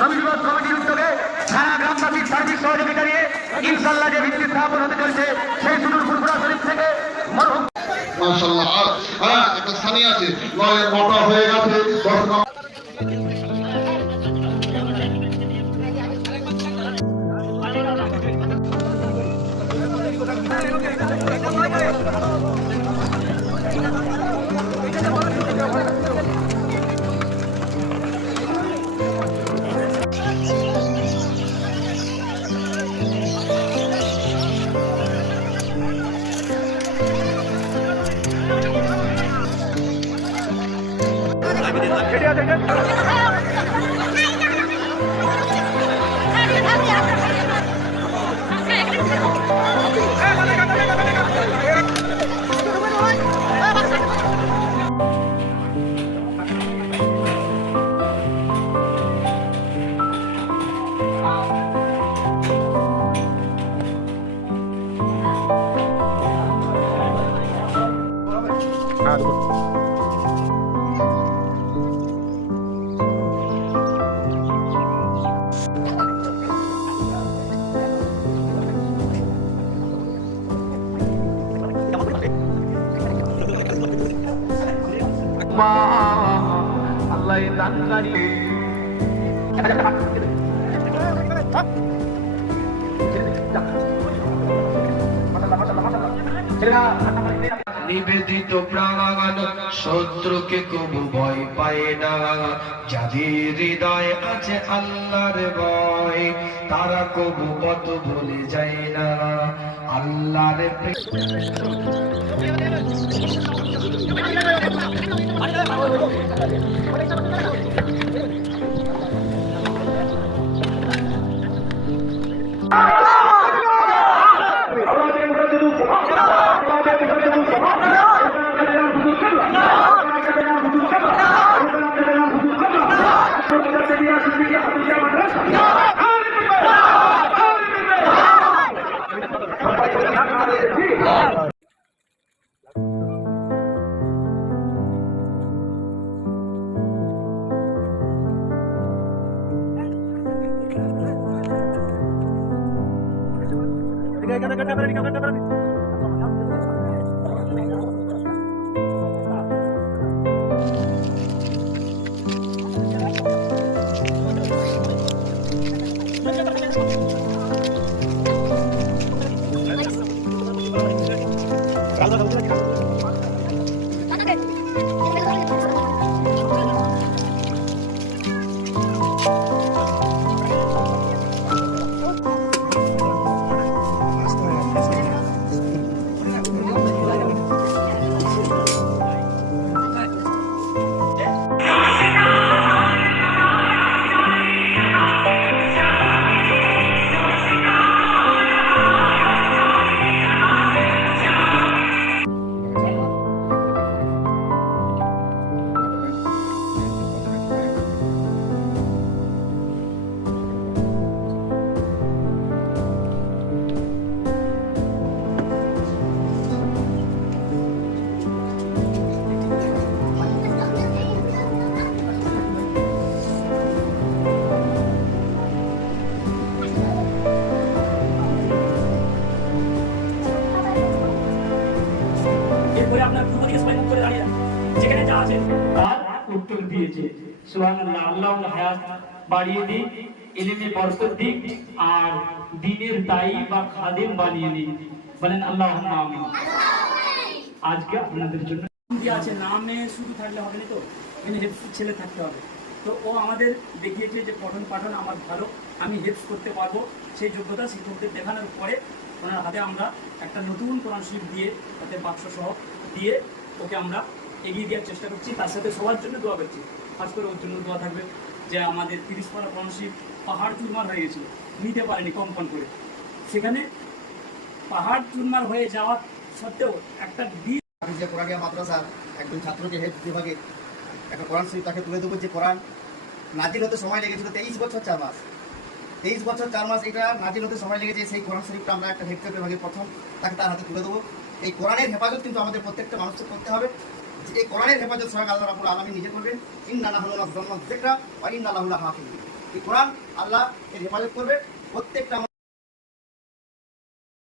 নবী দিবস কমিটির উদ্যোগে সারা গ্রামবাসীর সার্বিক সহযোগিতা নিয়ে ইনশাআল্লাহ যে ভিত্তি স্থাপন হতে চলছে সেই সুদূর ফুরফুরা শরীফ থেকে মরহুম মাশাআল্লাহ। একটা স্থানীয় আছে নয়ের মোটা হয়ে গেছে 10 নম্বর আল্লাহ দানকারী নিবেদিত প্রাণ শত্রুকে কবু ভয় পায় না, যাদের হৃদয়ে আছে আল্লাহর ভয় তারা কবু পথ ভুলে যায় না। আল্লাহর যেখানে যা আছে তার উত্তর দিয়েছে। সুবহানাল্লাহ। আল্লাহ হায়াত বাড়িয়ে দিক, ইলমে বরকত দিক, আর দ্বীনের দায়ী বা খাদেম বানিয়ে দিক। বলেন আল্লাহুম্মা আমিন। আজকে আপনাদের জন্য কি আছে, নামে শুধু থাকলে হবে না, তো এখানে হেফজ ছেলে থাকতে হবে। তো ও আমাদের দেখিয়েছে যে পঠন পাঠন আমার ভালো, আমি হেফজ করতে পারবো, সেই যোগ্যতা শিক্ষকদের দেখানোর পরে ওনার হাতে আমরা একটা নতুন কোরআন শরীফ দিয়ে, তাতে বাক্স সহ দিয়ে ওকে আমরা এগিয়ে দেওয়ার চেষ্টা করছি। তার সাথে সবার জন্য দোয়া করছি, খাস করে ওর জন্য দোয়া থাকবে যে আমাদের 30 পারা কোরআন শরীফ পাহাড় চুরমার হয়ে গেছিল, নিতে পারেনি কম্পন করে। সেখানে পাহাড় চুরমার হয়ে যাওয়া সত্ত্বেও একটা দিন আমি যে কোরআনিয়া মাদ্রাসার একজন ছাত্রকে হেফজ বিভাগে একটা কোরআন শরীফ তাকে তুলে দেবো, যে কোরআন নাজিল হতে সময় লেগেছিল 23 বছর 4 মাস। 23 বছর 4 মাস এটা নাজিল হতে সময় লেগেছে। সেই কোরআন শরীফটা আমরা একটা হেফজ বিভাগে প্রথম তাকে তার হাতে তুলে দেবো। এই কোরআনের হেফাজত কিন্তু আমাদের প্রত্যেকটা মানুষকে করতে হবে। এই কোরআনের হেফাজত স্বয়ং আল্লাহ রাব্বুল আলামিন নিজে করবেন। ইন্না নাহনু নাযালনা যিকরা ওয়া ইন্না লাহু লাহাফিজুন। এই কোরআন আল্লাহ এর হেফাজত করবে প্রত্যেকটা